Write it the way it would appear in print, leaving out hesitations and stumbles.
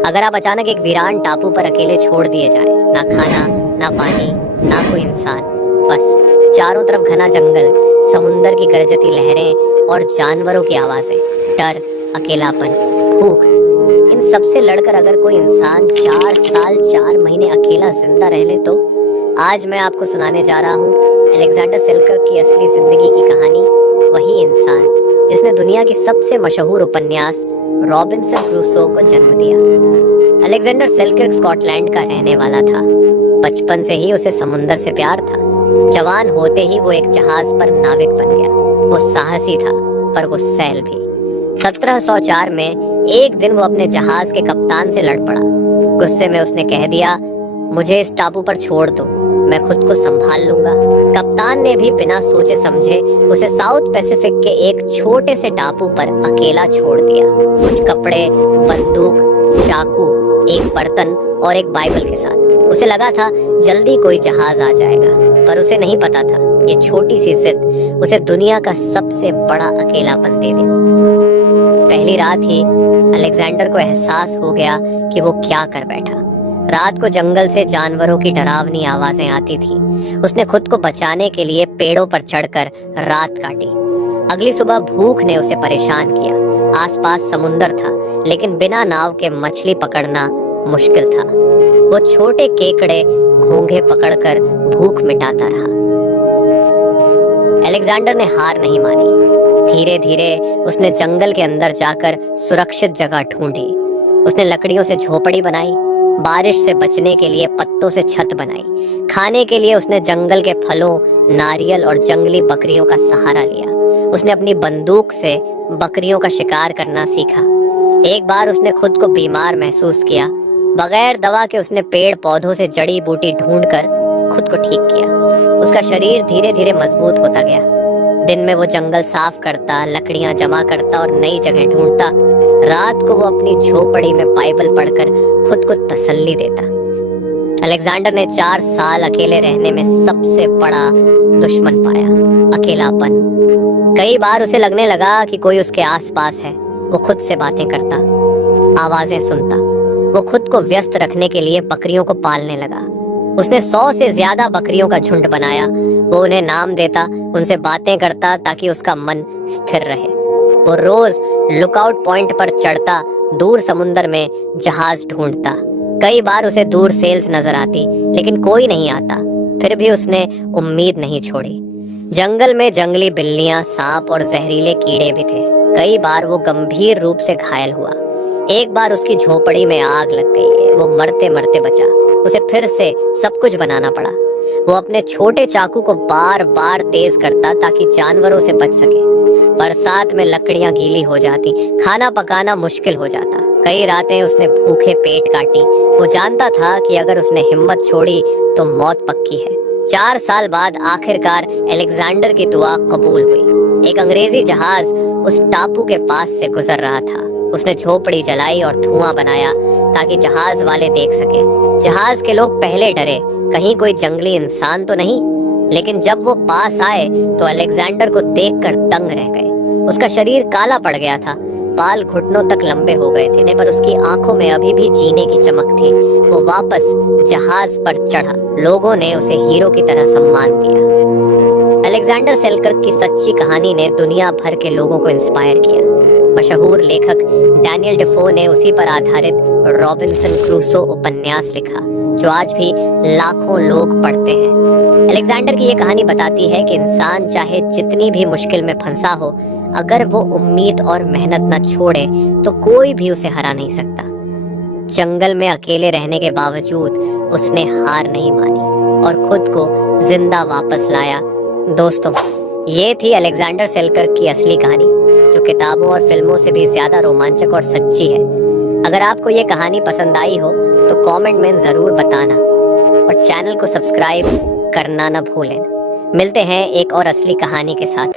अगर आप अचानक एक वीरान टापू पर अकेले छोड़ दिए जाएं, ना खाना, ना पानी, ना कोई इंसान, बस चारों तरफ घना जंगल, समुंदर की गरजती लहरें और जानवरों की आवाजें, डर, अकेलापन, भूख, इन सब से लड़कर अगर कोई इंसान 4 साल 4 महीने अकेला जिंदा रह ले, तो आज मैं आपको सुनाने जा रहा हूँ अलेक्जेंडर सेल्कर्क की असली जिंदगी की कहानी। वही इंसान जिसने दुनिया की सबसे मशहूर उपन्यास रॉबिन्सन क्रूसो को जन्म दिया। अलेक्जेंडर सेल्कर्क स्कॉटलैंड का रहने वाला था। बचपन से ही उसे समुंदर से प्यार था। जवान होते ही वो एक जहाज पर नाविक बन गया। वो साहसी था, पर वो सैल भी। 1704 में एक दिन वो अपने जहाज के कप्तान से लड़ पड़ा। गुस्से में उसने कह दिया, मुझे इस टापू पर छोड़ दो, मैं खुद को संभाल लूंगा। कप्तान ने भी बिना सोचे समझे उसे साउथ पैसिफिक के एक छोटे से टापू पर अकेला छोड़ दिया, कुछ कपड़े, बंदूक, चाकू, एक बर्तन और एक बाइबल के साथ। उसे लगा था जल्दी कोई जहाज आ जाएगा, पर उसे नहीं पता था ये छोटी सी जिद उसे दुनिया का सबसे बड़ा अकेलापन दे दे। पहली रात ही अलेक्जेंडर को एहसास हो गया कि वो क्या कर बैठा। रात को जंगल से जानवरों की डरावनी आवाजें आती थी। उसने खुद को बचाने के लिए पेड़ों पर चढ़कर रात काटी। अगली सुबह भूख ने उसे परेशान किया। आसपास समुंदर था, लेकिन बिना नाव के मछली पकड़ना मुश्किल था। वो छोटे केकड़े घोंघे पकड़कर भूख मिटाता रहा। अलेक्जेंडर ने हार नहीं मानी। धीरे धीरे उसने जंगल के अंदर जाकर सुरक्षित जगह ढूंढी। उसने लकड़ियों से झोपड़ी बनाई, बारिश से बचने के लिए पत्तों से छत बनाई। खाने के लिए उसने जंगल के फलों, नारियल और जंगली बकरियों का सहारा लिया। उसने अपनी बंदूक से बकरियों का शिकार करना सीखा। एक बार उसने खुद को बीमार महसूस किया। बगैर दवा के उसने पेड़ पौधों से जड़ी बूटी ढूंढकर खुद को ठीक किया। उसका शरीर धीरे धीरे मजबूत होता गया। दिन में वो जंगल साफ करता, लकड़ियां जमा करता और नई जगह ढूंढता। रात को वो अपनी झोपड़ी में बाइबल पढ़कर खुद को तसल्ली देता। अलेक्जेंडर ने 4 साल अकेले रहने में सबसे बड़ा दुश्मन पाया, अकेलापन। कई बार उसे लगने लगा कि कोई उसके आसपास है। वो खुद से बातें करता, आवाजें सुनता। वो खुद को व्यस्त रखने के लिए बकरियों को पालने लगा। उसने 100 से ज्यादा बकरियों का झुंड बनाया। वो उन्हें नाम देता, उनसे बातें करता ताकि उसका मन स्थिर रहे। वो रोज लुकआउट पॉइंट पर चढ़ता, दूर समुंदर में जहाज ढूंढता। कई बार उसे दूर सेल्स नजर आती, लेकिन कोई नहीं आता। फिर भी उसने उम्मीद नहीं छोड़ी। जंगल में जंगली बिल्लियां, सांप और जहरीले कीड़े भी थे। कई बार वो गंभीर रूप से घायल हुआ। एक बार उसकी झोपड़ी में आग लग गई। वो मरते मरते बचा। उसे फिर से सब कुछ बनाना पड़ा। वो अपने छोटे चाकू को बार बार तेज करता ताकि जानवरों से बच सके। बरसात में लकड़ियां गीली हो जाती, खाना पकाना मुश्किल हो जाता। कई रातें उसने भूखे पेट काटी। वो जानता था कि अगर उसने हिम्मत छोड़ी तो मौत पक्की है। 4 साल बाद आखिरकार अलेक्जेंडर की दुआ कबूल हुई। एक अंग्रेजी जहाज उस टापू के पास से गुजर रहा था। उसने झोपड़ी जलाई और धुआं बनाया ताकि जहाज वाले देख सके। जहाज के लोग पहले डरे, कहीं कोई जंगली इंसान तो नहीं। लेकिन जब वो पास आए तो अलेक्जेंडर को देखकर दंग रह गए। उसका शरीर काला पड़ गया था, बाल घुटनों तक लंबे हो गए थे, पर उसकी आंखों में अभी भी जीने की चमक थी। वो वापस जहाज पर चढ़ा। लोगों ने उसे हीरो की तरह सम्मान दिया। अलेक्जेंडर सेल्कर्क की सच्ची कहानी ने दुनिया भर के लोगों को इंस्पायर किया। मशहूर लेखक डैनियल डेफो ने उसी पर आधारित रॉबिन्सन क्रूसो उपन्यास लिखा, जो आज भी लाखों लोग पढ़ते हैं। अलेक्जेंडर की ये कहानी बताती है कि इंसान चाहे जितनी भी मुश्किल में फंसा हो, अगर वो उम्मीद और मेहनत न छोड़े तो कोई भी उसे हरा नहीं सकता। जंगल में अकेले रहने के बावजूद उसने हार नहीं मानी और खुद को जिंदा वापस लाया। दोस्तों, ये थी अलेक्जेंडर सेल्कर्क की असली कहानी, जो किताबों और फिल्मों से भी ज्यादा रोमांचक और सच्ची है। अगर आपको ये कहानी पसंद आई हो तो कमेंट में जरूर बताना और चैनल को सब्सक्राइब करना ना भूलें। मिलते हैं एक और असली कहानी के साथ।